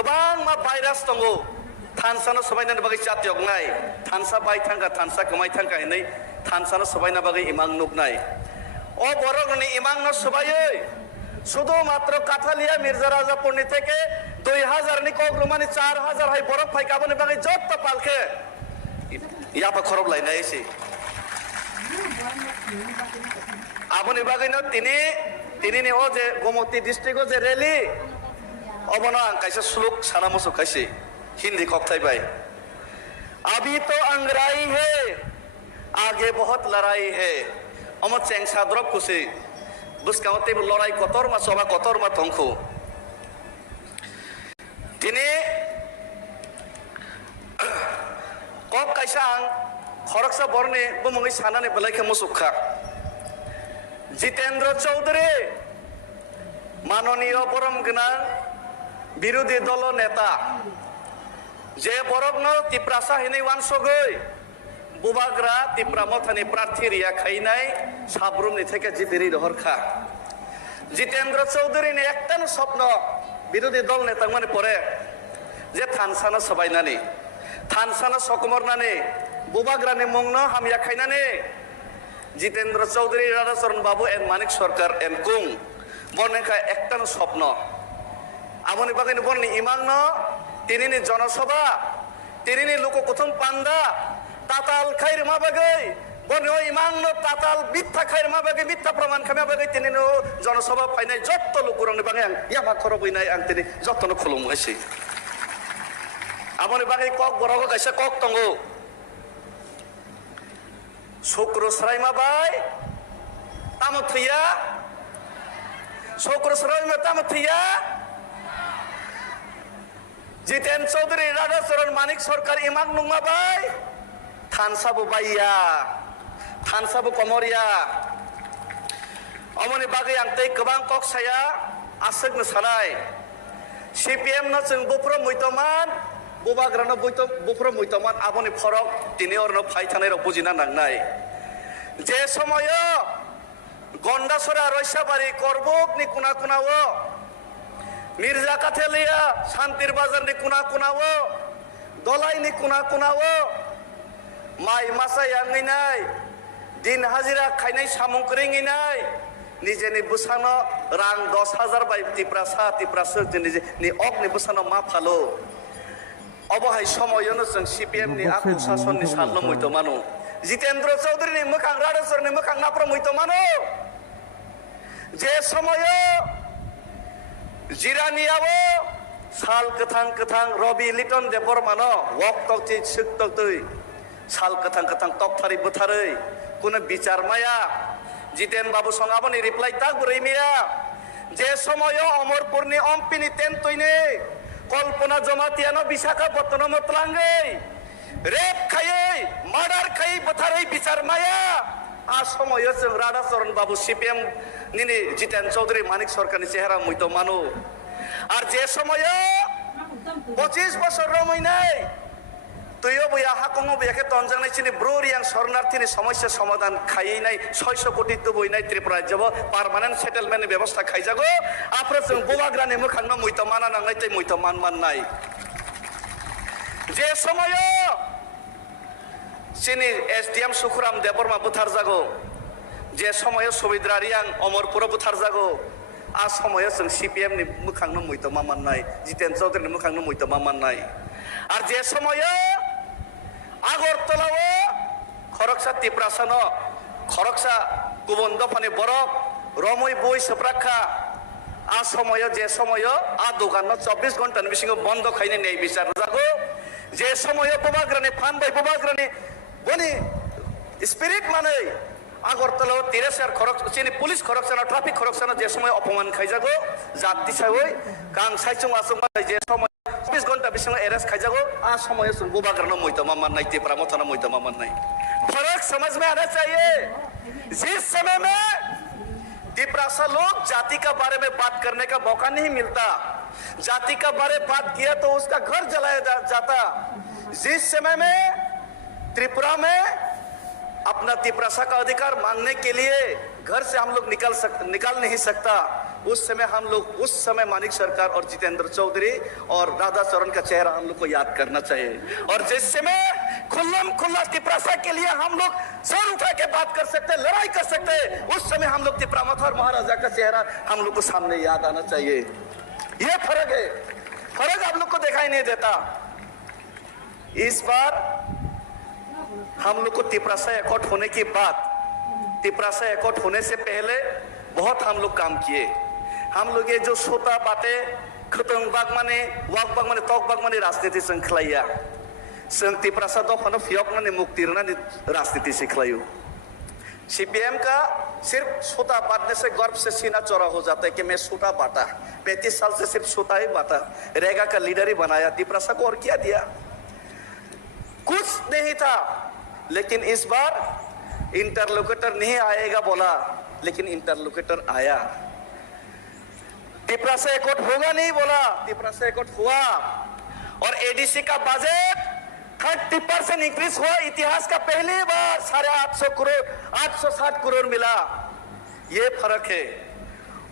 गोबां मा भाइरास दङ थानसानो सबायनानै बागै जातियक नाय थानसा बाय थांगा थानसा कमाय थांगा हिनै थानसानो सबायना बागै इमां नुगनाय ओ बरगनि इमां न सबायै শুধু মাত্র কাঠালিয়া মির্জা রাজাপুরনি থেকে 2000 নি কগ্রমানি 4000 হাই বরফ ফাই গাবনি বাগै যত পালকে ইয়াপা খরব লাইনা এসে আবনি বাগै ন তিনি নি ও যে গোমতী ডিস্ট্রিক্ট যে রেলি অবনা আং কাইসা সুলুক সানা মুসু কাইসে हिंदी कक्थाई भाई अभी तो अंगराई है आगे बहुत लड़ाई है अमर चेंग साद्रब कुसे बुसकावते लड़ाई कतर मा सभा कतर मा थंखु दिने कक काइसा आं खरकसा बरने बुमंगै सानाने बलाइखे मुसुखा जितेंद्र चौधरी माननीय परम गना বিরোধী দল নেতা যে বরগ্ন তিপ্রাসা হিनै ওয়ানসগৈ বুবাগ্রা তিপ্রা মথানি প্রার্থী রিয়া খাইনাই সাবরুমনি থেকে জিতেরি রহরখা জিতেন্দ্র চৌধুরীনি একটানো স্বপ্ন বিরোধী দল নেতা মানে পরে যে থানসানা সবাইনানি থানসানা সকমরনানি বুবাগ্রানি মুংন হামিয়া খাইনানি জিতেন্দ্র চৌধুরী রাধাচরণ বাবু এন মানিক সরকার এন কুং বর্ণেখা একটানো স্বপ্ন আমনি বাগানি বর্ণি ইমাংন তিনি জনসভা তিনি লোক কথম পান্দা তাতাল খাইর মা বাগৈ বনে ইমাংন তাতাল মিথ্যা খাইর মা বাগৈ মিথ্যা প্রমাণ খামা বাগৈ তিনি জনসভা ফাইনাই যত লোক রংনি বাগৈ আং ইয়াবা খরব হইনাই আং তিনি যতন খুলুম হইছে আমনি বাগৈ কক বরগ গাইসা কক তঙ্গ শুক্র সরাইমা বাই তামথিয়া শুক্র সরাইমা তামথিয়া जितेन चौधरी राधाचरण मानिक सरकार इमाक नुमा बाय थानसाबो बाइया थानसाबो कमरिया अमनि बागै आं तै गोबां कक्साया आसगनो सानाय सीपीएम न जों बुफ्र मैतमान बुबाग्रानो बुफ्र मैतमान आबनि फरक दिनै अरनो फाइ थानाय र बुजिना नांनाय जे समय गन्डासरा रयसाबारी करबकनि कुना कुनाओ मिर्जा काथेलिया शांतिर बाजार नि कुना कुनाओ दलाई नि कुना कुनाओ माइ मासा यांगैनाय दिन हाजिरा खाइनाय सामुंक्रिङैनाय निजेनि बुसानो रां 10,000 बाय तिप्रासा तिप्रासो नि अकनि बुसानो मा फालो अबहाय समयनो जों सीपीएम नि आकु शासन नि सालनो मयतो मानो जितेंद्र चौधरी नि मोखां राधाचरण नि मोखां नाप्र मयतो मानो जे समय जिरानियावो साल कथां कथां रवि लिटन देवर मानो वक तक्ति सिक तक्तै साल कथां कथां तक्थारि बुथारै कुनो बिचार माया जितेन बाबु संगाबनि रिप्लाई ताक बुरैमिया जे समय अमरपुरनि अम्पिनि तेनतैने कल्पना जमातियानो विशाखापत्तनम मतलांगै रेप खायै मार्डार खायै बुथारै बिचार माया आ समय जों राधाचरण बाबु सीपीएम निनि जितेन चौधरी मानिक सरकारनि चेहरा मयतो मानो আর যে সময় 25 বছর রমইনাই তুইও বইয়া হাকমো বইয়াকে তনজাংনাই চিনি ব্রোরিয়াং শরণার্থীনি সমস্যা সমাধান খাইনাই 600 কোটি তো বইনাই ত্রিপুরা যাব পার্মানেন্ট সেটেলমেন্ট ব্যবস্থা খাইজাগো আপরে जों বুবাগ্রানি মোখাংনো মইতো মানা নাংনাই তাই মইতো মান নাই যে সময় চিনি এসডিএম সুখরাম দেববর্মা বুথার জাগো যে সময় সুবিদ্রারিয়াং অমরপুর বুথার জাগো आ समय जों सीपीएम नि मोखांनो मयतो माननाय जितेन चौधरी नि मोखांनो मयतो माननाय आर जे समय आगरतलाव खरकसा तिप्रासानो खरकसा गुबुन दफानि बरफ रमै बय सप्राखा आ समय जे समय आ दखान 24 घंटा बिसिङो बन्द खाइने नै बिचार जागो जे समय बुबाग्रानि फान बाय बुबाग्रानि बनि स्पिरिट मानै আগরতলা তিরেসার খরক চিনি পুলিশ খরকসানা ট্রাফিক খরকসানা যে সময় অপমান খাইজাগো জাতি সাই কাং সাইচুং আসং যে সময় 24 ঘন্টা বিসং এরেস্ট খাইজাগো आ समय जों बुबाग्रानो मयतो मामान नाइ तिप्रा मथाना मयतो मामान नाइ फर्क समझ में आना चाहिए जिस समय में तिप्रासा लोग जाति का बारे में बात करने का मौका नहीं मिलता जाति का बारे बात किया तो उसका घर जलाया जाता जिस समय में त्रिपुरा में अपना तिप्रासा का अधिकार मांगने के लिए घर से हम लोग निकाल नहीं सकता उस समय हम लोग, उस समय मानिक सरकार और जितेंद्र चौधरी और राधा चरण का चेहरा हम लोग को याद करना चाहिए। और जिस समय खुल्लम खुल्ला तिपरासा के लिए हम लोग सर उठा के बात कर सकते, लड़ाई कर सकते, उस समय हम लोग तिपरामथा और महाराजा का चेहरा हम लोग को सामने याद आना चाहिए। यह फर्क है, फर्क आप लोग को दिखाई नहीं देता। इस बार हम लोग को तिपरासा एकॉर्ड होने की बात, तिपरासा एकॉर्ड होने से पहले बहुत हम लोग काम किए। हम लोग ये जो सोता बातें खतंग बागमाने वाक बागमाने तोक बागमाने राजनीति संखलाया संग तिपरासा दो फनो फियोकमाने मुक्तिरना राजनीति सिखलायू। सीपीएम का सिर्फ सोता बांटने से गर्व से सीना चौड़ा हो जाता है कि मैं सोता बांटा, 35 साल से सिर्फ सोता ही बांटा, रेगा का लीडर ही बनाया। तिपरासा को और क्या दिया? कुछ नहीं था। लेकिन इस बार इंटरलोकेटर नहीं आएगा बोला, लेकिन इंटरलोकेटर आया। तिपरासा एकॉर्ड होगा नहीं बोला, तिपरासा एकॉर्ड हुआ। और एडीसी का बजट 30% इंक्रीज हुआ। इतिहास का पहली बार 850 करोड़ 860 करोड़ मिला। ये फर्क है।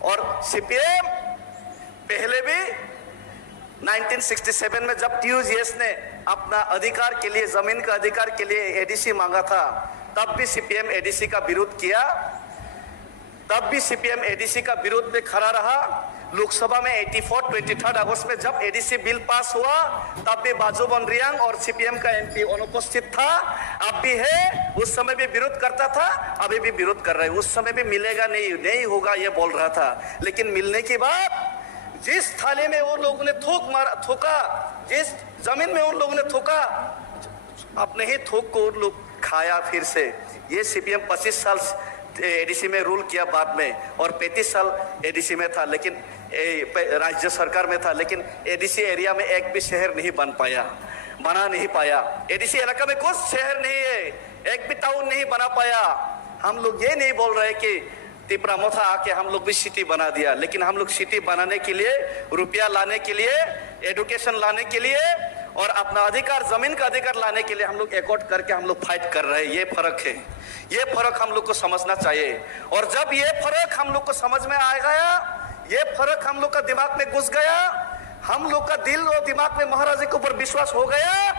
और सीपीएम पहले भी 1967 में जब टीयूजीएस ने अपना अधिकार के लिए, जमीन का अधिकार के लिए एडीसी मांगा था, तब भी सीपीएम एडीसी का विरोध किया। तब भी सीपीएम एडीसी का विरोध में खड़ा रहा। लोकसभा में 23 अगस्त में जब एडीसी बिल पास हुआ, तब भी बाजू बनरियांग और सीपीएम का एमपी अनुपस्थित था। अब भी है, उस समय भी विरोध करता था, अभी भी विरोध कर रहे हैं। उस समय भी मिलेगा नहीं, नहीं होगा ये बोल रहा था। लेकिन मिलने के बाद जिस थाली में वो लोगों ने थूका, जिस जमीन में उन लोगों ने थूका, अपने ही थूक को उन लोग खाया फिर से। ये सीपीएम 25 साल एडीसी में रूल किया बाद में, और 35 साल एडीसी में था, लेकिन राज्य सरकार में था, लेकिन एडीसी एरिया में एक भी शहर नहीं बना नहीं पाया। एडीसी इलाका में कुछ शहर नहीं है, एक भी टाउन नहीं बना पाया। हम लोग ये नहीं बोल रहे कि तिपरामथा आके हम लोग भी सिटी बना दिया, लेकिन हम लोग सिटी बनाने के लिए, रुपया लाने के लिए, एजुकेशन लाने के लिए और अपना अधिकार, जमीन का अधिकार लाने के लिए हम लोग एकॉर्ड करके हम लोग फाइट कर रहे हैं। ये फर्क है, ये फर्क हम लोग को समझना चाहिए। और जब ये फर्क हम लोग को समझ में आ गया, ये फर्क हम लोग का दिमाग में घुस गया, हम लोग का दिल और दिमाग में महाराज के ऊपर विश्वास हो गया,